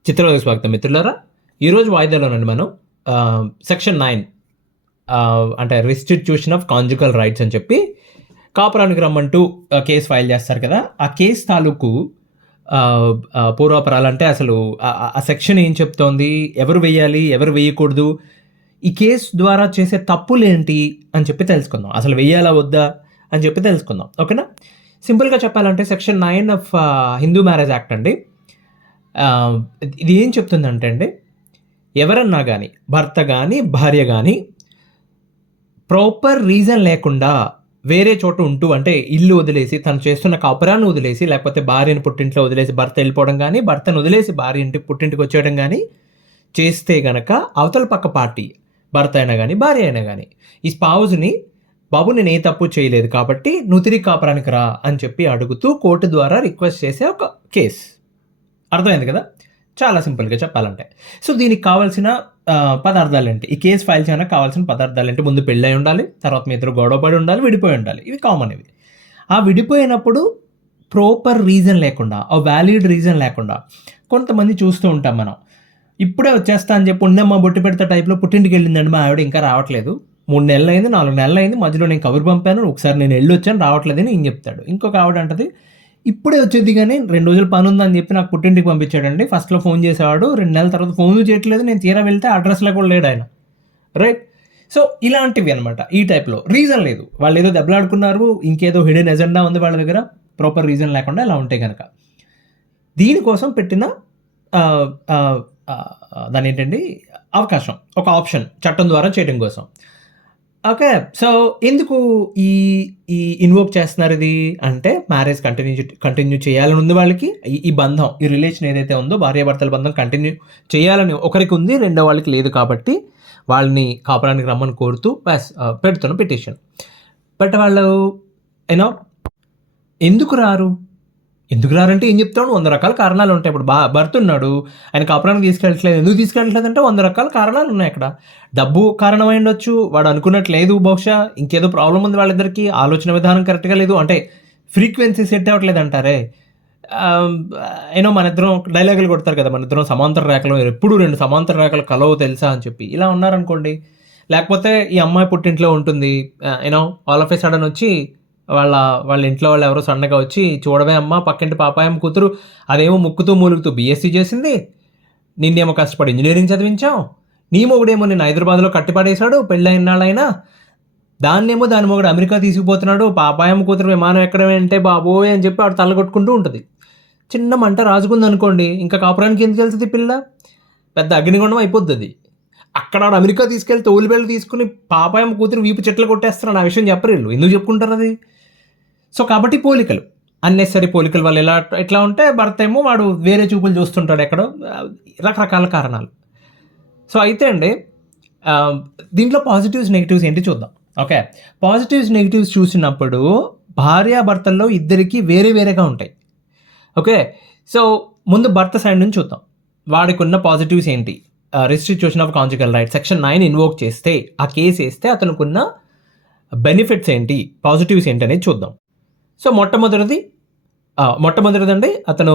చిత్రలోకి స్వాగతం మిత్రులారా. ఈరోజు వాయిదాలోనండి మనం సెక్షన్ నైన్ అంటే రిస్టిట్యూషన్ ఆఫ్ కాంజుకల్ రైట్స్ అని చెప్పి కాపురానికి రమ్మంటూ కేసు ఫైల్ చేస్తారు కదా. ఆ కేసు తాలూకు పూర్వాపరాలంటే అసలు ఆ- సెక్షన్ ఏం చెప్తోంది? ఎవరు వేయాలి ఎవరు వేయకూడదు ఈ కేసు ద్వారా చేసే తప్పులు ఏంటి అని చెప్పి తెలుసుకుందాం. అసలు వెయ్యాలా వద్దా? అని చెప్పి తెలుసుకుందాం. ఓకేనా? సింపుల్గా చెప్పాలంటే section nine of Hindu marriage act అండి. ఇది ఏం చెప్తుందంటే అండి? ఎవరన్నా కానీ భర్త కానీ భార్య కానీ ప్రాపర్ రీజన్ లేకుండా వేరే చోట ఉంటూ అంటే ఇల్లు వదిలేసి తను చేస్తున్న కాపురాన్ని వదిలేసి లేకపోతే భార్యను పుట్టింట్లో వదిలేసి భర్త వెళ్ళిపోవడం కానీ భర్తను వదిలేసి భార్య ఇంటి పుట్టింటికి వచ్చేయడం కానీ చేస్తే గనక అవతల పక్క పార్టీ భర్త అయినా కానీ భార్య అయినా కానీ ఈ స్పౌజ్ని బాబు నేను ఏ తప్పు చేయలేదు కాబట్టి నుతిరి కాపురానికి రా అని చెప్పి అడుగుతూ కోర్టు ద్వారా రిక్వెస్ట్ చేసే ఒక కేస్. అర్థమైంది కదా? చాలా సింపుల్గా చెప్పాలంటే. సో దీనికి కావాల్సిన పదార్థాలు ఏంటి ఈ కేసు ఫైల్ చేయడానికి కావాల్సిన పదార్థాలు ఏంటి ముందు పెళ్ళై ఉండాలి తర్వాత మీ ఇద్దరు గొడవపడి ఉండాలి విడిపోయి ఉండాలి. ఇవి కామన్ ఇవి. ఆ విడిపోయినప్పుడు ప్రాపర్ రీజన్ లేకుండా ఆ వ్యాలిడ్ రీజన్ లేకుండా కొంతమంది చూస్తూ ఉంటాం మనం. ఇప్పుడే వచ్చేస్తా అని చెప్పి ఉండమ్మా బొట్టి పెడతా టైప్లో పుట్టింటికి వెళ్ళిందండి మా ఆవిడ ఇంకా రావట్లేదు. మూడు నెలలు అయింది నాలుగు నెలలు అయింది మధ్యలో నేను కబురు పంపాను ఒకసారి నేను వెళ్ళి వచ్చాను రావట్లేదని ఈయన చెప్తాడు? ఇంకొక ఆవిడ అంటది ఇప్పుడే వచ్చేది కానీ రెండు రోజులు పని ఉందని చెప్పి నాకు పుట్టింటికి పంపించాడండి. ఫస్ట్లో ఫోన్ చేసేవాడు. రెండు నెలల తర్వాత ఫోన్ చేయట్లేదు. నేను తీరా వెళ్తే అడ్రస్లో కూడా లేడు ఆయన. రైట్ సో ఇలాంటివి అనమాట ఈ టైప్లో రీజన్ లేదు. వాళ్ళు ఏదో దెబ్బలాడుకున్నారు. ఇంకేదో హిడెన్ ఎజెండా ఉంది వాళ్ళ దగ్గర. ప్రాపర్ రీజన్ లేకుండా ఇలా ఉంటే కనుక దీనికోసం పెట్టిన దాని ఏంటండి? అవకాశం. ఒక ఆప్షన్ చట్టం ద్వారా చేయడం కోసం. ఓకే సో ఎందుకు ఈ ఈ ఇన్వోక్ చేస్తున్నారు ఇది అంటే మ్యారేజ్ కంటిన్యూ కంటిన్యూ చేయాలని ఉంది వాళ్ళకి? ఈ- ఈ బంధం ఈ రిలేషన్ ఏదైతే ఉందో భార్యాభర్తల బంధం కంటిన్యూ చేయాలని ఒకరికి ఉంది రెండో వాళ్ళకి లేదు కాబట్టి వాళ్ళని కాపురానికి రమ్మని కోరుతూ పెడుతున్న పిటిషన్ బట్ వాళ్ళు యూనో ఎందుకు రారు? ఎందుకు రారంటే ఏం చెప్తాడు వంద రకాల కారణాలు ఉంటాయి. ఇప్పుడు బా భర్త ఉన్నాడు ఆయన కాపురానికి తీసుకెళ్ళట్లేదు. ఎందుకు తీసుకెళ్ళట్లేదు అంటే వంద రకాల కారణాలు ఉన్నాయి అక్కడ. డబ్బు కారణమై ఉండొచ్చు వాడు అనుకున్నట్లేదు బహుశా ఇంకేదో ప్రాబ్లం ఉంది వాళ్ళిద్దరికి ఆలోచన విధానం కరెక్ట్గా లేదు అంటే ఫ్రీక్వెన్సీ సెట్ అవ్వట్లేదు అంటారే. ఏనో మన ఇద్దరం డైలాగులు కొడతారు కదా మన ఇద్దరం సమాంతర రేఖలు ఎప్పుడు రెండు సమాంతర రేఖలు కలవు తెలుసా అని చెప్పి. ఇలా ఉన్నారనుకోండి. లేకపోతే ఈ అమ్మాయి పుట్టింట్లో ఉంటుంది. You know all of a sudden వచ్చి వాళ్ళ వాళ్ళ ఇంట్లో వాళ్ళు ఎవరో సన్నగా వచ్చి చూడవే అమ్మ పక్కింటి పాపాయం కూతురు అదేమో ముక్కుతూ మూలుగుతూ బీఎస్సీ చేసింది. నిన్నేమో కష్టపడి ఇంజనీరింగ్ చదివించాం నీ మొగుడేమో నేను హైదరాబాద్లో కట్టిపడేశాడు పెళ్ళైన నాళ్ళైనా దాన్నేమో దాని మొగుడు అమెరికా తీసుకుపోతున్నాడు పాపాయం కూతురు విమానం ఎక్కడమేంటే బాబోయ్ అని చెప్పి ఆడు తలగొట్టుకుంటూ ఉంటుంది. చిన్న మంట రాజుకుంది అనుకోండి ఇంకా కాపురానికి ఎందుకు వెళ్తుంది పిల్ల? పెద్ద అగ్నిగుండం అయిపోద్ది అది అక్కడ అమెరికా తీసుకెళ్తే తోలుబెళ్ళు తీసుకుని పాపాయం కూతురు వీపు చెట్లు కొట్టేస్తున్నాడు ఆ విషయం చెప్పరు వీళ్ళు ఎందుకు చెప్పుకుంటారు అది? సో కాబట్టి పోలికలు. అన్నెసరీ పోలికల వల్ల ఎలా ఎట్లా ఉంటే భర్త ఏమో వాడు వేరే చూపులు చూస్తుంటాడు ఎక్కడో రకరకాల కారణాలు. సో అయితే అండి దీంట్లో పాజిటివ్స్ నెగిటివ్స్ ఏంటి చూద్దాం. ఓకే. పాజిటివ్స్ నెగిటివ్స్ చూసినప్పుడు భార్యాభర్తల్లో ఇద్దరికి వేరే వేరేగా ఉంటాయి. ఓకే. సో ముందు భర్త సైడ్ నుంచి చూద్దాం. వాడికి ఉన్న పాజిటివ్స్ ఏంటి restitution of conjugal right section nine invoke చేస్తే ఆ కేసు వేస్తే అతనికి ఉన్న బెనిఫిట్స్ ఏంటి? పాజిటివ్స్ ఏంటి అనేది చూద్దాం. సో మొట్టమొదటిది మొట్టమొదటిదండి అతను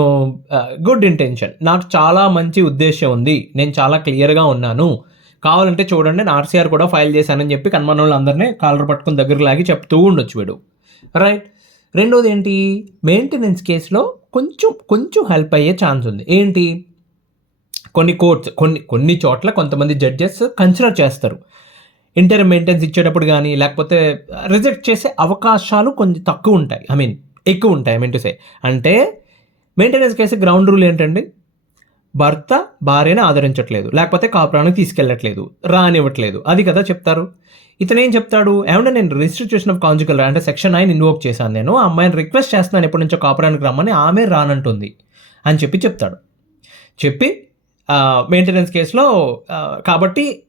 గుడ్ ఇంటెన్షన్ నాకు చాలా మంచి ఉద్దేశం ఉంది. నేను చాలా క్లియర్గా ఉన్నాను. కావాలంటే చూడండి నేను ఆర్సీఆర్ కూడా ఫైల్ చేశానని చెప్పి కన్మన్న వాళ్ళందరినీ కాలర్ పట్టుకుని దగ్గరికి లాగి చెప్తూ ఉండొచ్చు వీడు. రైట్ రెండోది ఏంటి? మెయింటెనెన్స్ కేసులో కొంచెం కొంచెం హెల్ప్ అయ్యే ఛాన్స్ ఉంది. ఏంటి? కొన్ని కోర్ట్స్ కొన్ని కొన్ని చోట్ల కొంతమంది జడ్జెస్ కన్సిడర్ చేస్తారు. ఇంటర్ మెయింటెన్స్ ఇచ్చేటప్పుడు కానీ లేకపోతే రిజెక్ట్ చేసే అవకాశాలు కొంచెం తక్కువ ఉంటాయి. ఐ మీన్ ఎక్కువ ఉంటాయి ఐ మీన్ టు సే. అంటే మెయింటెనెన్స్ కేసు గ్రౌండ్ రూల్ ఏంటండి? భర్త భార్యని ఆదరించట్లేదు. లేకపోతే కాపురానికి తీసుకెళ్ళట్లేదు. రానివ్వట్లేదు. అది కదా చెప్తారు. ఇతను ఏం చెప్తాడు? ఏమంటే నేను రిజిస్ట్రేషన్ ఆఫ్ కాన్జుకల్ అంటే సెక్షన్ నైన్ ఇన్వోక్ చేశాను నేను. ఆ అమ్మాయిని రిక్వెస్ట్ చేస్తున్నాను ఎప్పటి నుంచో కాపురానికి రమ్మని ఆమె రానంటుంది అని చెప్పి చెప్తాడు. చెప్పి మెయింటెనెన్స్ కేసులో కాబట్టి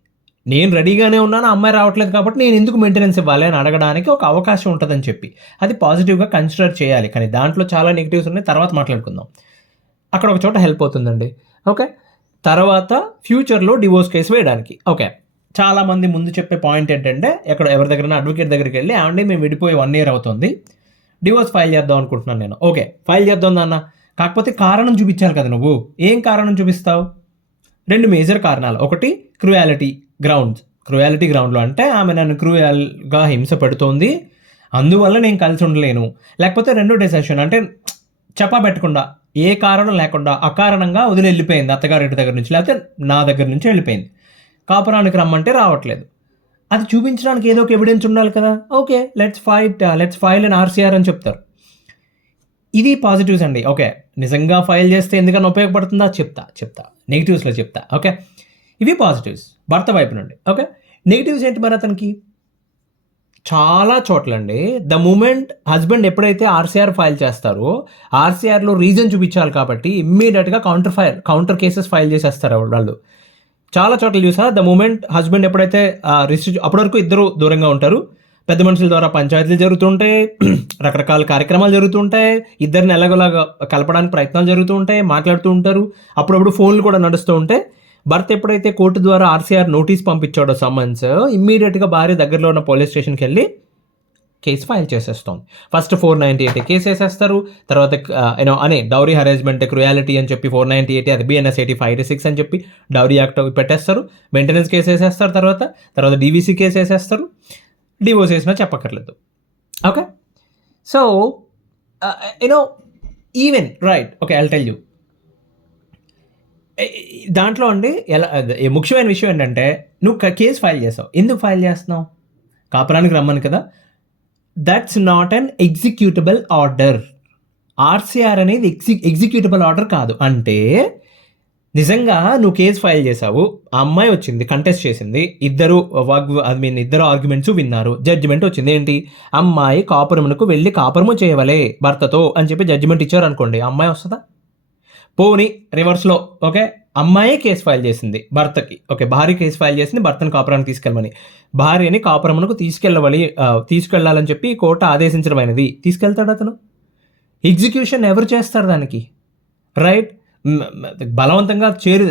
నేను రెడీగానే ఉన్నాను అమ్మాయి రావట్లేదు కాబట్టి నేను ఎందుకు మెయింటెనెన్స్ ఇవ్వాలి అని అడగడానికి ఒక అవకాశం ఉంటుందని చెప్పి. అది పాజిటివ్గా కన్సిడర్ చేయాలి. కానీ దాంట్లో చాలా నెగిటివ్స్ ఉన్నాయి. తర్వాత మాట్లాడుకుందాం. అక్కడ ఒక చోట హెల్ప్ అవుతుందండి. ఓకే? తర్వాత ఫ్యూచర్లో డివోర్స్ కేసు వేయడానికి. ఓకే? చాలామంది ముందు చెప్పే పాయింట్ ఏంటంటే ఎక్కడ ఎవరి దగ్గర అడ్వకేట్ దగ్గరికి వెళ్ళి ఏమండి మేము విడిపోయి వన్ ఇయర్ అవుతుంది. డివోర్స్ ఫైల్ చేద్దాం అనుకుంటున్నాను నేను. ఓకే? ఫైల్ చేద్దాం నాన్న. కాకపోతే కారణం చూపించాలి కదా నువ్వు. ఏం కారణం చూపిస్తావు? రెండు మేజర్ కారణాలు. ఒకటి క్రుయాలిటీ గ్రౌండ్స్ క్రూయాలిటీ గ్రౌండ్లో అంటే ఆమె నన్ను క్రూయల్గా హింస పెడుతోంది. అందువల్ల నేను కలిసి ఉండలేను. లేకపోతే రెండో డెసిషన్ అంటే చెప్పబెట్టకుండా ఏ కారణం లేకుండా అకారణంగా వదిలి వెళ్ళిపోయింది అత్తగారింటి దగ్గర నుంచి లేకపోతే నా దగ్గర నుంచి వెళ్ళిపోయింది. కాపురానికి రమ్మంటే రావట్లేదు. అది చూపించడానికి ఏదో ఒక ఎవిడెన్స్ ఉండాలి కదా. Okay let's fight let's file and RCR అని చెప్తారు. ఇది పాజిటివ్స్ అండి. ఓకే నిజంగా ఫైల్ చేస్తే ఎందుకన్నా ఉపయోగపడుతుందా? చెప్తా చెప్తా. నెగిటివ్స్లో చెప్తా. ఓకే ఇవి పాజిటివ్స్ భర్త వైపు నుండి. ఓకే? నెగిటివ్స్ ఏంటి మరి అతనికి? చాలా చోట్లండి. ద మూమెంట్ హస్బెండ్ ఎప్పుడైతే ఆర్సీఆర్ ఫైల్ చేస్తారో ఆర్సీఆర్లో రీజన్ చూపించాలి కాబట్టి ఇమ్మీడియట్గా counter file counter cases file చేసేస్తారు వాళ్ళు. చాలా చోట్ల చూసా ద మూమెంట్ హస్బెండ్ ఎప్పుడైతే రిస్ట్రిక్ట్ అప్పటి వరకు ఇద్దరు దూరంగా ఉంటారు. పెద్ద మనుషుల ద్వారా పంచాయతీలు జరుగుతుంటాయి రకరకాల కార్యక్రమాలు జరుగుతుంటాయి ఇద్దరిని ఎలాగోలాగా కలపడానికి ప్రయత్నాలు జరుగుతూ ఉంటాయి మాట్లాడుతూ ఉంటారు. అప్పుడప్పుడు ఫోన్లు కూడా నడుస్తూ ఉంటాయి. భర్త ఎప్పుడైతే కోర్టు ద్వారా ఆర్సీఆర్ నోటీస్ పంపించాడో సమ్మన్స్ ఇమ్మీడియట్గా భార్య దగ్గరలో ఉన్న పోలీస్ స్టేషన్కి వెళ్ళి కేసు ఫైల్ చేసేస్తాం first four ninety eight case వేసేస్తారు. తర్వాత యూనో అనే డౌరీ హరేజ్మెంట్ క్రుయాలిటీ అని చెప్పి ఫోర్ నైంటీ ఎయిట్ అది బిఎన్ఎస్ ఎయిటీ ఫైవ్ సిక్స్ అని చెప్పి డౌరీ యాక్ట్ పెట్టేస్తారు. మెయింటెనెన్స్ కేసు వేసేస్తారు తర్వాత. తర్వాత డీవీసీ కేసు వేసేస్తారు. డివోర్స్ వేసినా చెప్పక్కర్లేదు. Okay so you know even right okay I'll tell you దాంట్లో అండి ఎలా ముఖ్యమైన విషయం ఏంటంటే నువ్వు కేసు ఫైల్ చేసావు. ఎందుకు ఫైల్ చేస్తున్నావు? కాపురానికి రమ్మను కదా. That's not an executable order RCR అనేది ఎగ్జి ఎగ్జిక్యూటబుల్ ఆర్డర్ కాదు. అంటే నిజంగా నువ్వు కేసు ఫైల్ చేసావు ఆ అమ్మాయి వచ్చింది కంటెస్ట్ చేసింది ఇద్దరు వాగ్ ఐ మీన్ ఇద్దరు ఆర్గ్యుమెంట్స్ విన్నారు జడ్జిమెంట్ వచ్చింది. ఏంటి? అమ్మాయి కాపురమునకు వెళ్ళి కాపురము చేయవలే భర్తతో అని చెప్పి జడ్జిమెంట్ ఇచ్చారు అనుకోండి అమ్మాయి వస్తుందా? పోని రివర్స్లో ఓకే? అమ్మాయే కేసు ఫైల్ చేసింది భర్తకి ఓకే? భార్య కేసు ఫైల్ చేసింది భర్తను కాపురానికి తీసుకెళ్ళమని. భార్యని కాపురమునకు తీసుకెళ్ళవాలి తీసుకెళ్ళాలని తీసుకెళ్ళాలని చెప్పి కోర్టు ఆదేశించడమైనది తీసుకెళ్తాడు అతను? ఎగ్జిక్యూషన్ ఎవరు చేస్తారు దానికి? రైట్? బలవంతంగా చేరు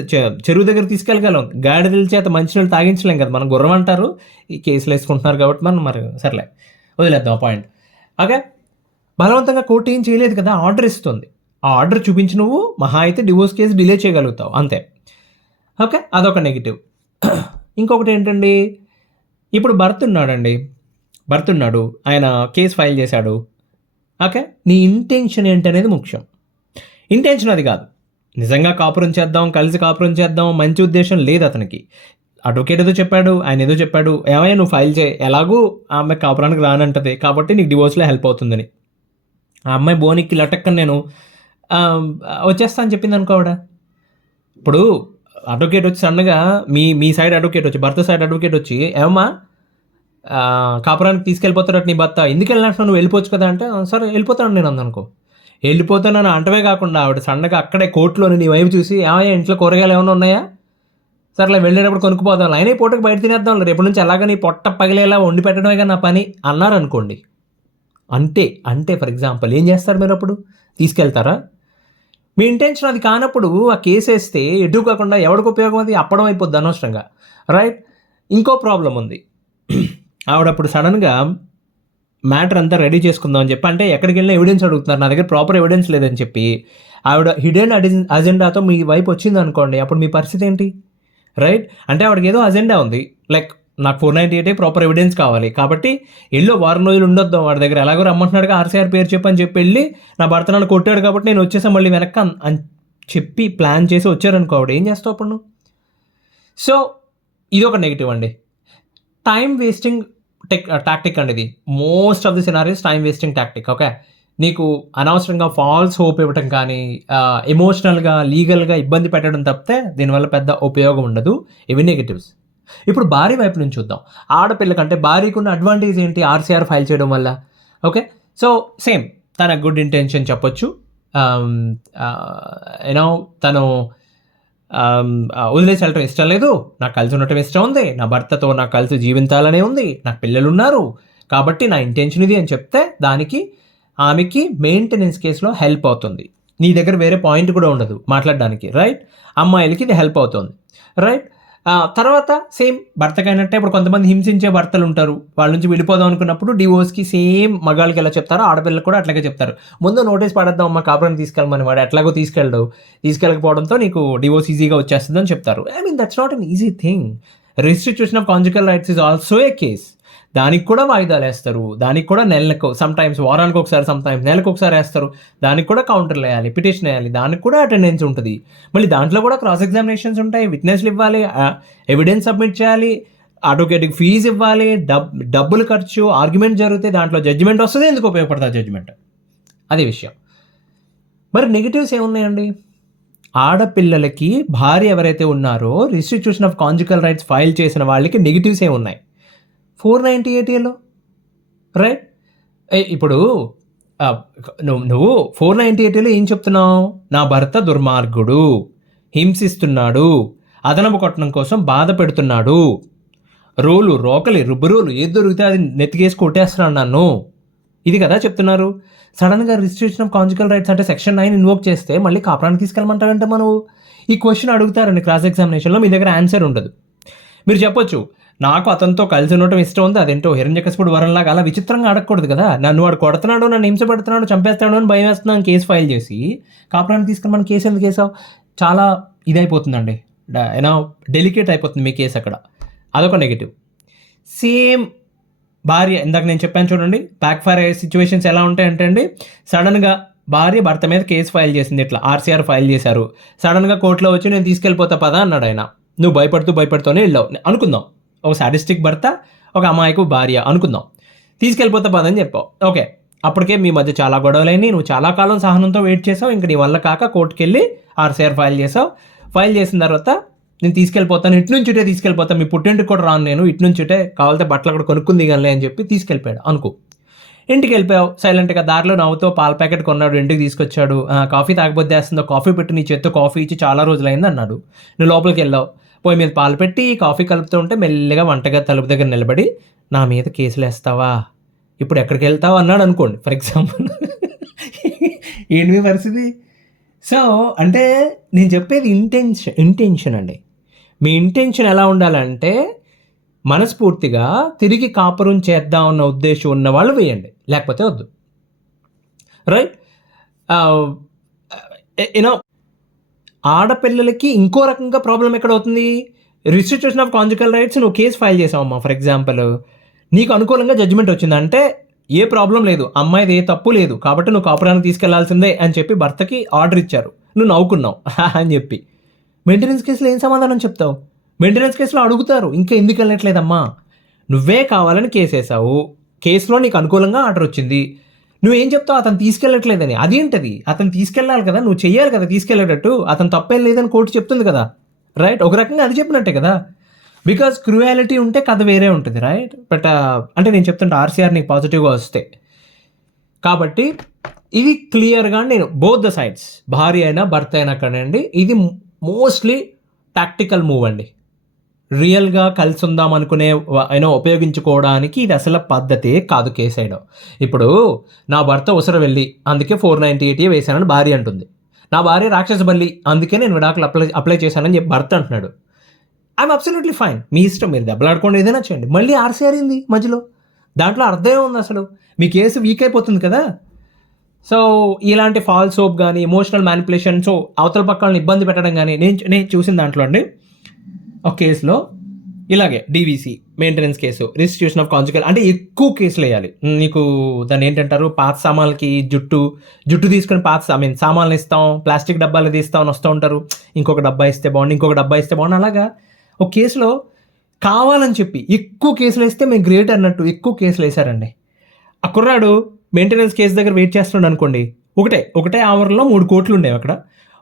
చెరువు దగ్గర తీసుకెళ్ళగలం. గాడిదల చేత మంచినీళ్ళు తాగించలేం కదా మనం గుర్రం అంటారు. ఈ కేసులు వేసుకుంటున్నారు కాబట్టి మనం మరి సర్లే వదిలేద్దాం ఆ పాయింట్. ఓకే? బలవంతంగా కోర్టు ఏం చేయలేదు కదా ఆర్డర్ ఇస్తుంది. ఆ ఆర్డర్ చూపించి నువ్వు మహా అయితే డివోర్స్ కేసు డిలే చేయగలుగుతావు అంతే. ఓకే? అదొక నెగిటివ్. ఇంకొకటి ఏంటండి? ఇప్పుడు భర్త్ ఉన్నాడండి. భర్త్ ఉన్నాడు. ఆయన కేసు ఫైల్ చేశాడు. ఓకే? నీ ఇంటెన్షన్ ఏంటనేది ముఖ్యం. ఇంటెన్షన్ అది కాదు. నిజంగా కాపురం చేద్దాం కలిసి కాపురం చేద్దాం మంచి ఉద్దేశం లేదు అతనికి. అడ్వకేట్ ఏదో చెప్పాడు ఆయన ఏదో చెప్పాడు. ఏమైనా నువ్వు ఫైల్ చేయి. ఎలాగూ ఆమె కాపురానికి రానంటది. కాబట్టి నీకు డివోర్స్లో హెల్ప్ అవుతుందని. ఆ అమ్మాయి బోనికి లటక్కని నేను వచ్చేస్తా అని చెప్పింది ఆవిడ. ఇప్పుడు అడ్వకేట్ వచ్చి సన్నగా మీ మీ సైడ్ అడ్వకేట్ వచ్చి భర్త సైడ్ అడ్వకేట్ వచ్చి ఏమమ్మా కాపురానికి తీసుకెళ్ళిపోతాడట నీ భర్త ఎందుకు వెళ్ళినట్టు నువ్వు వెళ్ళిపోవచ్చు కదా? అంటే సరే వెళ్ళిపోతాను నేను అందనుకో వెళ్ళిపోతానని అంటవే కాకుండా ఆవిడ సన్నగా అక్కడే కోర్టులోని నీ వైపు చూసి ఏమయ్యా ఇంట్లో కూరగాయలు ఏమైనా ఉన్నాయా? సర్లే వెళ్ళేటప్పుడు కొనుక్కుపోదాం అయినా ఈ పూటకి బయట తినేద్దాం రేపు నుంచి ఎలాగ నీ పొట్ట పగిలేలా వండి పెట్టడమే నా పని? అన్నారు అనుకోండి అంటే అంటే ఫర్ ఎగ్జాంపుల్ ఏం చేస్తారు మీరు అప్పుడు? తీసుకెళ్తారా? మీ ఇంటెన్షన్ అది కానప్పుడు ఆ కేసు వేస్తే ఎటు కాకుండా ఎవరికి ఉపయోగం అది? అప్పడం అయిపోద్ది అనవసరంగా. రైట్ ఇంకో ప్రాబ్లం ఉంది. ఆవిడప్పుడు సడన్గా మ్యాటర్ అంతా రెడీ చేసుకుందాం అని చెప్పి అంటే ఎక్కడికి వెళ్ళినా ఎవిడెన్స్ అడుగుతున్నారు. నా దగ్గర ప్రాపర్ ఎవిడెన్స్ లేదని చెప్పి ఆవిడ హిడెన్ అజెండాతో మీ వైపు వచ్చింది అనుకోండి అప్పుడు మీ పరిస్థితి ఏంటి? రైట్ అంటే ఆవిడకి ఏదో అజెండా ఉంది. లైక్ నాకు four ninety eight proper evidence కావాలి. కాబట్టి ఎల్లో వారం రోజులు ఉండొద్దాం వాడి దగ్గర. ఎలాగో రమ్మంటున్నాడుగా ఆర్సీఆర్ పేరు చెప్పని చెప్పి వెళ్ళి నా భర్త నన్ను కొట్టాడు కాబట్టి నేను వచ్చేసా మళ్ళీ వెనక్కి అని చెప్పి ప్లాన్ చేసి వచ్చారనుకో ఆవిడ. ఏం చేస్తావు అప్పుడు నువ్వు? సో ఇది ఒక నెగిటివ్ అండి టైం వేస్టింగ్ టెక్ టాక్టిక్ అండి ఇది. Most of the scenarios time wasting tactic okay నీకు అనవసరంగా ఫాల్స్ హోప్ ఇవ్వటం కానీ ఎమోషనల్గా లీగల్గా ఇబ్బంది పెట్టడం తప్పితే దీనివల్ల పెద్ద ఉపయోగం ఉండదు. ఇవి నెగిటివ్స్ ఇప్పుడు భార్య వైపు నుంచి చూద్దాం. ఆడపిల్ల కంటే భార్యకు ఉన్న అడ్వాంటేజ్ ఏంటి ఆర్సీఆర్ ఫైల్ చేయడం వల్ల? ఓకే సో సేమ్ తన గుడ్ ఇంటెన్షన్ చెప్పొచ్చు. Um, uh, యూనో తను um, uh, వదిలేసి వెళ్ళటం ఇష్టం లేదు. నాకు కలిసి ఉండటం ఇష్టం ఉంది. నా భర్తతో నాకు కలిసి జీవించాలనే ఉంది. నాకు పిల్లలు ఉన్నారు కాబట్టి నా ఇంటెన్షన్ ఇది అని చెప్తే దానికి ఆమెకి మెయింటెనెన్స్ కేసులో హెల్ప్ అవుతుంది. నీ దగ్గర వేరే పాయింట్ కూడా ఉండదు మాట్లాడడానికి రైట్ అమ్మాయిలకి ఇది హెల్ప్ అవుతుంది రైట్ తర్వాత సేమ్ భర్తకైనట్టే ఇప్పుడు కొంతమంది హింసించే భర్తలు ఉంటారు. వాళ్ళ నుంచి వెళ్ళిపోదాం అనుకున్నప్పుడు డివోర్స్కి సేమ్ మగాళ్ళకి ఎలా చెప్తారో ఆడపిల్లలకు కూడా అట్లాగే చెప్తారు. ముందు నోటీస్ పడేద్దాం అమ్మ కాపురం తీసుకెళ్ళమని వాడు ఎట్లాగో తీసుకెళ్ళడు. తీసుకెళ్ళకపోవడంతో నీకు డివోర్స్ ఈజీగా వచ్చేస్తుందని చెప్తారు. I mean that's not an easy thing restriction of conjugal rights is also a case దానికి కూడా వాయిదాలు వేస్తారు. దానికి కూడా నెలకు సమ్ టైమ్స్ వారానికి ఒకసారి సమ్ టైమ్స్ నెలకు ఒకసారి వేస్తారు. దానికి కూడా కౌంటర్లు వేయాలి పిటిషన్ వేయాలి దానికి కూడా అటెండెన్స్ ఉంటుంది. మళ్ళీ దాంట్లో కూడా క్రాస్ ఎగ్జామినేషన్స్ ఉంటాయి విట్నెస్లు ఇవ్వాలి ఎవిడెన్స్ సబ్మిట్ చేయాలి అడ్వకేట్కి ఫీజు ఇవ్వాలి డబ్ డబ్బులు ఖర్చు ఆర్గ్యుమెంట్ జరిగితే దాంట్లో జడ్జిమెంట్ వస్తుంది ఎందుకు ఉపయోగపడుతుంది జడ్జిమెంట్ అదే విషయం. మరి నెగిటివ్స్ ఏమున్నాయండి? ఆడపిల్లలకి భార్య ఎవరైతే ఉన్నారో restitution of conjugal rights file చేసిన వాళ్ళకి నెగిటివ్స్ ఏమున్నాయి? ఫోర్ నైంటీ ఎయిటీలో రైట్? ఇప్పుడు నువ్వు నువ్వు ఫోర్ నైంటీ ఎయిటీలో ఏం చెప్తున్నావు? నా భర్త దుర్మార్గుడు హింసిస్తున్నాడు అదనపు కొట్టడం కోసం బాధ పెడుతున్నాడు. రోలు రోకలి రుబ్బురోలు ఏది దొరికితే అది నెత్తికేసి కొట్టేస్తున్నాను నన్ను. ఇది కదా చెప్తున్నారు. సడన్గా రిజిస్ట్రేషన్ ఆఫ్ కాన్జికల్ రైట్స్ అంటే సెక్షన్ నైన్ ఇన్వోక్ చేస్తే మళ్ళీ కాపురానికి తీసుకెళ్ళమంటారంటే మనం ఈ క్వశ్చన్ అడుగుతారండి క్రాస్ ఎగ్జామినేషన్లో మీ దగ్గర ఆన్సర్ ఉండదు. మీరు చెప్పొచ్చు నాకు అతనితో కలిసి ఉండటం ఇష్టం ఉంది. అదేంటో హిరణ్యకశపుడు వరంలాగా అలా విచిత్రంగా అడగకూడదు కదా. నన్ను వాడు కొడుతున్నాడు నన్ను హింసపడుతున్నాడు చంపేస్తాడు అని భయం వేస్తున్నాను కేసు ఫైల్ చేసి కాపురానికి తీసుకుని మనం కేసు ఎందుకు వేసావు? చాలా ఇదైపోతుందండి. ఏనా డెలికేట్ అయిపోతుంది మీ కేసు అక్కడ. అదొక నెగిటివ్. సేమ్ భార్య ఇందాక నేను చెప్పాను చూడండి బ్యాక్ ఫైర్ అయ్యే సిచ్యువేషన్స్ ఎలా ఉంటాయంటే అండి సడన్గా భార్య భర్త మీద కేసు ఫైల్ చేసింది. ఇట్లా ఆర్సీఆర్ ఫైల్ చేశారు. సడన్గా కోర్టులో వచ్చి నేను తీసుకెళ్ళిపోతా పదా అన్నాడు ఆయన. నువ్వు భయపడుతూ భయపడుతూనే వెళ్ళావు. అనుకుందాం. ఒక సాడిస్టిక్ భర్త ఒక అమ్మాయికు భార్య అనుకుందాం. తీసుకెళ్ళిపోతా పదని చెప్పావు ఓకే అప్పటికే మీ మధ్య చాలా గొడవలైనవి నువ్వు చాలా కాలం సహనంతో వెయిట్ చేసావు ఇంక నీ వల్ల కాక కోర్టుకెళ్ళి ఆర్సీఆర్ ఫైల్ చేసావు. ఫైల్ చేసిన తర్వాత నేను తీసుకెళ్ళిపోతాను ఇటు నుంచి ఇటే తీసుకెళ్ళిపోతాను మీ పుట్టింటికి కూడా రాను నేను ఇటు నుంచి ఇటే కావాలంటే బట్టలు అక్కడ కొనుక్కుంది కానీ అని చెప్పి తీసుకెళ్ళిపోయాడు అనుకో. ఇంటికి వెళ్ళిపోయావు సైలెంట్గా దారిలో నవ్వుతో పాల ప్యాకెట్ కొన్నాడు ఇంటికి తీసుకొచ్చాడు. కాఫీ తాగబోద్దేస్తుందో కాఫీ పెట్టి నీ చేత్తో కాఫీ ఇచ్చి చాలా రోజులైంది అన్నాడు. నువ్వు లోపలికి వెళ్ళావు. పోయి మీద పాలు పెట్టి కాఫీ కలుపుతూ ఉంటే మెల్లిగా వంటగా తలుపు దగ్గర నిలబడి నా మీద కేసులు వేస్తావా ఇప్పుడు ఎక్కడికి వెళ్తావు? అన్నాడు అనుకోండి ఫర్ ఎగ్జాంపుల్ ఏంటి మీ పరిస్థితి? సో అంటే నేను చెప్పేది ఇంటెన్షన్ ఇంటెన్షన్ అండి. మీ ఇంటెన్షన్ ఎలా ఉండాలంటే మనస్ఫూర్తిగా తిరిగి కాపురం చేద్దాం అన్న ఉద్దేశం ఉన్న వాళ్ళు వేయండి లేకపోతే వద్దు. రైట్ యూనో uh, uh, ఆడపిల్లలకి ఇంకో రకంగా ప్రాబ్లం ఎక్కడ అవుతుంది రిస్ట్రిక్షన్ ఆఫ్ కాంజికల్ రైట్స్ నువ్వు కేసు ఫైల్ చేసావమ్మా ఫర్ ఎగ్జాంపుల్ నీకు అనుకూలంగా జడ్జిమెంట్ వచ్చింది. అంటే ఏ ప్రాబ్లం లేదు. అమ్మాయిది ఏ తప్పు లేదు. కాబట్టి నువ్వు కాపురానికి తీసుకెళ్ళాల్సిందే అని చెప్పి భర్తకి ఆర్డర్ ఇచ్చారు. నువ్వు నవ్వుకున్నావు. అని చెప్పి. మెయింటెనెన్స్ కేసులో ఏం సమాధానం చెప్తావు? మెయింటెనెన్స్ కేసులో అడుగుతారు. ఇంకా ఎందుకు వెళ్ళట్లేదమ్మా? నువ్వే కావాలని కేసు వేసావు. కేసులో నీకు అనుకూలంగా ఆర్డర్ వచ్చింది. నువ్వేం చెప్తావు? అతను తీసుకెళ్ళట్లేదని. అదేంటది? అతను తీసుకెళ్ళాలి కదా? నువ్వు చెయ్యాలి కదా తీసుకెళ్ళేటట్టు? అతను తప్పేం లేదని కోర్టు చెప్తుంది కదా. రైట్ ఒక రకంగా అది చెప్పినట్టే కదా. బికాస్ క్రూయాలిటీ ఉంటే కథ వేరే ఉంటుంది రైట్ బట్ అంటే నేను చెప్తుంటే ఆర్సీఆర్ నీకు పాజిటివ్గా వస్తే. కాబట్టి ఇది క్లియర్గా నేను బోత్ ద సైడ్స్ భార్య అయినా భర్త అయినా కానివ్వండి ఇది మోస్ట్లీ టాక్టికల్ మూవ్ అండి. రియల్గా కలిసి ఉందాం అనుకునే అయినా ఉపయోగించుకోవడానికి ఇది అసలు పద్ధతే కాదు కేసు ఇప్పుడు నా భర్త ఉసర వెళ్ళి అందుకే ఫోర్ నైంటీ ఎయిటీ వేశానని భార్య అంటుంది. నా భార్య రాక్షస బల్లి అందుకే నేను విడాకులు అప్లై అప్లై చేశానని చెప్పి భర్త అంటున్నాడు. I'm absolutely fine. మీ ఇష్టం మీరు దెబ్బలాడుకోండి ఏదైనా చేయండి. మళ్ళీ ఆర్సీఆర్ అయింది మధ్యలో. దాంట్లో అర్థమే ఉంది అసలు. మీ కేసు వీక్ అయిపోతుంది కదా. సో ఇలాంటి ఫాల్స్ హోప్ కానీ ఎమోషనల్ మ్యానిపులేషన్ సో అవతల పక్కన ఇబ్బంది పెట్టడం కానీ నేను నేను చూసిన దాంట్లో అండి ఒక కేసులో ఇలాగే DVC maintenance case registration of conjugal అంటే ఎక్కువ కేసులు వేయాలి. నీకు దాన్ని ఏంటంటారు? పాత సామాన్లకి జుట్టు జుట్టు తీసుకొని పాత ఐ మీన్ సామాన్లు ఇస్తాం ప్లాస్టిక్ డబ్బాలు తీస్తాం అని వస్తూ ఉంటారు. ఇంకొక డబ్బా ఇస్తే బాగుంది ఇంకొక డబ్బా ఇస్తే బాగుంది అలాగా ఒక కేసులో కావాలని చెప్పి ఎక్కువ కేసులు వేస్తే మేము గ్రేట్ అన్నట్టు ఎక్కువ కేసులు వేశారండి. ఆ కుర్రాడు మెయింటెనెన్స్ కేసు దగ్గర వెయిట్ చేస్తున్నాడు అనుకోండి. ఒకటే ఒకటే ఆవర్లో మూడు కోట్లు ఉండేవి అక్కడ.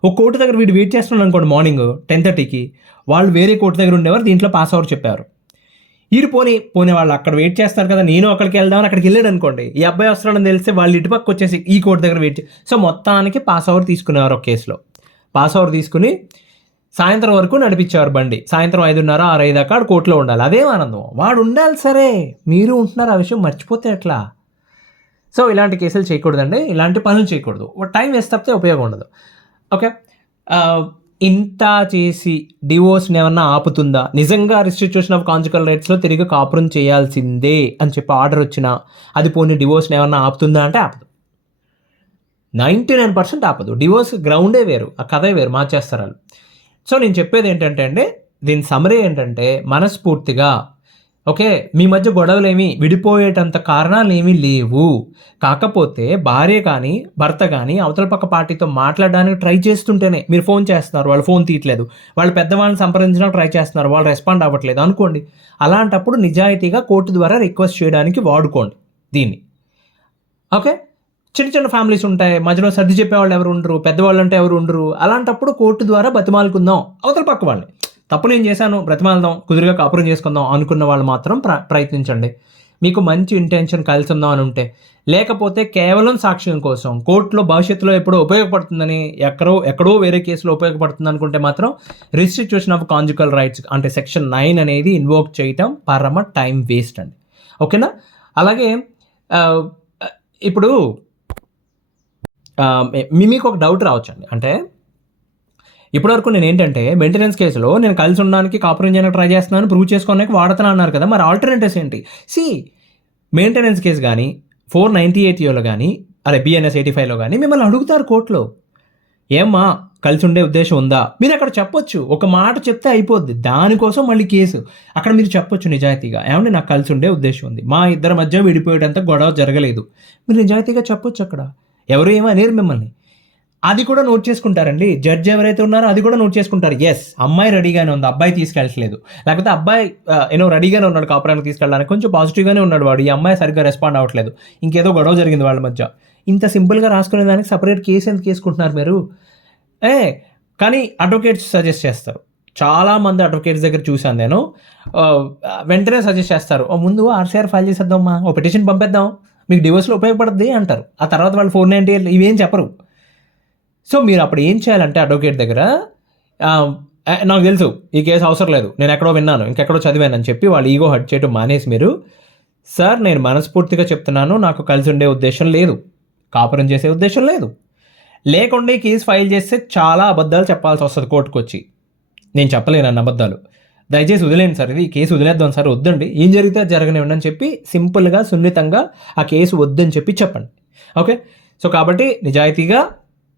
ఒక కోర్టు దగ్గర వీడు వెయిట్ చేస్తున్నాడు అనుకోండి మార్నింగ్ టెన్ థర్టీకి. వాళ్ళు వేరే కోర్టు దగ్గర ఉండేవారు దీంట్లో పాస్ అవర్ చెప్పారు. ఈరు పోనీ పోనీ వాళ్ళు అక్కడ వెయిట్ చేస్తారు కదా నేను అక్కడికి వెళ్దామని అక్కడికి వెళ్ళాడు అనుకోండి ఈ అబ్బాయి వస్తున్నాడని తెలిస్తే వాళ్ళు ఇటుపక్క వచ్చేసి ఈ కోర్టు దగ్గర వెయిట్ సో మొత్తానికి పాస్ అవర్ తీసుకునేవారు ఒక కేసులో. పాస్ అవర్ తీసుకుని సాయంత్రం వరకు నడిపించేవారు బండి. సాయంత్రం ఐదున్నర ఆరు ఐదు దాకా ఆడు కోర్టులో ఉండాలి. అదేం ఆనందం. వాడు ఉండాలి సరే మీరు ఉంటున్నారు ఆ విషయం మర్చిపోతే ఎట్లా? సో ఇలాంటి కేసులు చేయకూడదండి. ఇలాంటి పనులు చేయకూడదు. టైం వేస్ట్ తప్పితే ఉపయోగం ఉండదు. ఓకే. ఇంత చేసి డివోర్స్ని ఏమన్నా ఆపుతుందా? నిజంగా రిస్టిట్యూషన్ ఆఫ్ కాన్జుకల్ రైట్స్లో తిరిగి కాపురం చేయాల్సిందే అని చెప్పి ఆర్డర్ వచ్చినా అది పోనీ డివోర్స్ని ఏమన్నా ఆపుతుందా అంటే ఆపదు. నైంటీ నైన్ పర్సెంట్ ఆపదు. డివోర్స్ గ్రౌండే వేరు. ఆ కథే వేరు. మార్చేస్తారు వాళ్ళు. సో నేను చెప్పేది ఏంటంటే అండి దీని సమరీ ఏంటంటే మనస్ఫూర్తిగా ఓకే మీ మధ్య గొడవలేమి విడిపోయేటంత కారణాలు ఏమీ లేవు. కాకపోతే భార్య కానీ భర్త కానీ అవతల పక్క పార్టీతో మాట్లాడడానికి ట్రై చేస్తుంటేనే మీరు ఫోన్ చేస్తున్నారు వాళ్ళు ఫోన్ తీయట్లేదు. వాళ్ళు పెద్దవాళ్ళని సంప్రదించడానికి ట్రై చేస్తున్నారు వాళ్ళు రెస్పాండ్ అవ్వట్లేదు అనుకోండి. అలాంటప్పుడు నిజాయితీగా కోర్టు ద్వారా రిక్వెస్ట్ చేయడానికి వాడుకోండి దీన్ని. ఓకే చిన్న చిన్న ఫ్యామిలీస్ ఉంటాయి మధ్యలో సర్ది చెప్పేవాళ్ళు ఎవరు ఉండరు పెద్దవాళ్ళు అంటే ఎవరు ఉండరు. అలాంటప్పుడు కోర్టు ద్వారా బతిమాలుకుందాం అవతల పక్క వాళ్ళని. తప్పు నేను చేశాను? బ్రతిమాలదాం. కుదురుగా కాపురం చేసుకుందాం అనుకున్న వాళ్ళు మాత్రం ప్ర ప్రయత్నించండి. మీకు మంచి ఇంటెన్షన్ కలిసి ఉందాం అని ఉంటే. లేకపోతే కేవలం సాక్ష్యం కోసం. కోర్టులో భవిష్యత్తులో ఎప్పుడో ఉపయోగపడుతుందని ఎక్కడో ఎక్కడో వేరే కేసులో ఉపయోగపడుతుంది అనుకుంటే మాత్రం రిస్టిట్యూషన్ ఆఫ్ కాంజుకల్ రైట్స్ అంటే సెక్షన్ నైన్ అనేది ఇన్వోక్ చేయటం పరమ టైం వేస్ట్ అండి. ఓకేనా? అలాగే ఇప్పుడు మీ మీకు ఒక డౌట్ రావచ్చండి. అంటే ఇప్పటివరకు నేను ఏంటంటే మెయింటెనెన్స్ కేసులో నేను కలిసి ఉండడానికి కాపురం చేయడానికి ట్రై చేస్తున్నాను ప్రూవ్ చేసుకోవడానికి వాడుతున్నా అన్నారు కదా మరి ఆల్టర్నేటివ్స్ ఏంటి? సి మెయింటెనెన్స్ కేసు కానీ ఫోర్ నైంటీ ఎయిటీలో కానీ అదే బిఎన్ఎస్ ఎయిటీ ఫైవ్లో కానీ మిమ్మల్ని అడుగుతారు కోర్టులో. ఏమ్మా కలిసి ఉండే ఉద్దేశం ఉందా? మీరు అక్కడ చెప్పొచ్చు. ఒక మాట చెప్తే అయిపోద్ది. దానికోసం మళ్ళీ కేసు. అక్కడ మీరు చెప్పొచ్చు నిజాయితీగా. ఏమంటే నాకు కలిసి ఉండే ఉద్దేశం ఉంది. మా ఇద్దరి మధ్య విడిపోయేటంత గొడవ జరగలేదు. మీరు నిజాయితీగా చెప్పొచ్చు అక్కడ. ఎవరు అనేరు మిమ్మల్ని? అది కూడా నోట్ చేసుకుంటారండి. జడ్జ్ ఎవరైతే ఉన్నారో అది కూడా నోట్ చేసుకుంటారు. ఎస్ అమ్మాయి రెడీగానే ఉంది. అబ్బాయి తీసుకెళ్ళట్లేదు. లేకపోతే అబ్బాయి ఏదో రెడీగానే ఉన్నాడు కాపురానికి తీసుకెళ్ళడానికి. కొంచెం పాజిటివ్గానే ఉన్నాడు వాడు. ఈ అమ్మాయి సరిగ్గా రెస్పాండ్ అవ్వట్లేదు ఇంకేదో గొడవ జరిగింది వాళ్ళ మధ్య. ఇంత సింపుల్గా రాసుకునే దానికి సపరేట్ కేసు ఎందుకు తీసుకుంటున్నారు మీరు? ఏ కానీ అడ్వకేట్స్ సజెస్ట్ చేస్తారు. చాలా మంది అడ్వకేట్స్ దగ్గర చూశాను నేను. వెంటనే సజెస్ట్ చేస్తారు. ముందు ఆర్సీఆర్ ఫైల్ చేసేద్దామా ఓ పిటిషన్ పంపేద్దాం. మీకు డివోర్స్లో ఉపయోగపడుద్ది అంటారు. ఆ తర్వాత వాళ్ళు ఫోర్ నైంటీ ఇవేం చెప్పరు. సో మీరు అప్పుడు ఏం చేయాలంటే అడ్వకేట్ దగ్గర నాకు తెలుసు ఈ కేసు అవసరం లేదు నేను ఎక్కడో విన్నాను ఇంకెక్కడో చదివాను అని చెప్పి వాళ్ళు ఈగో హట్ చేయడం మానేసి మీరు సార్ నేను మనస్ఫూర్తిగా చెప్తున్నాను నాకు కలిసి ఉండే ఉద్దేశం లేదు కాపురం చేసే ఉద్దేశం లేదు. లేకుండా ఈ కేసు ఫైల్ చేస్తే చాలా అబద్ధాలు చెప్పాల్సి వస్తుంది కోర్టుకు వచ్చి. నేను చెప్పలేను అన్న అబద్ధాలు. దయచేసి వదిలేండి సార్ ఇది ఈ కేసు వదిలేద్దాం సార్ వద్దండి ఏం జరిగితే జరగనివ్వండి అని చెప్పి సింపుల్గా సున్నితంగా ఆ కేసు వద్దని చెప్పి చెప్పండి. ఓకే? సో కాబట్టి నిజాయితీగా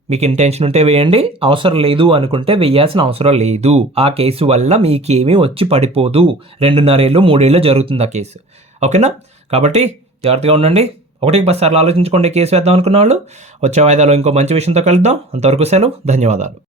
మీకు ఇంటెన్షన్ ఉంటే వేయండి అవసరం లేదు అనుకుంటే వేయాల్సిన అవసరం లేదు. ఆ కేసు వల్ల మీకేమీ వచ్చి పడిపోదు. రెండున్నరేళ్ళు మూడేళ్ళు జరుగుతుంది ఆ కేసు. ఓకేనా? కాబట్టి జాగ్రత్తగా ఉండండి. ఒకటికి పది సార్లు ఆలోచించుకోండి కేసు వేద్దాం అనుకున్న వాళ్ళు. వచ్చే వాయిదాలో ఇంకో మంచి విషయంతో కలుద్దాం. అంతవరకు సెలవు ధన్యవాదాలు.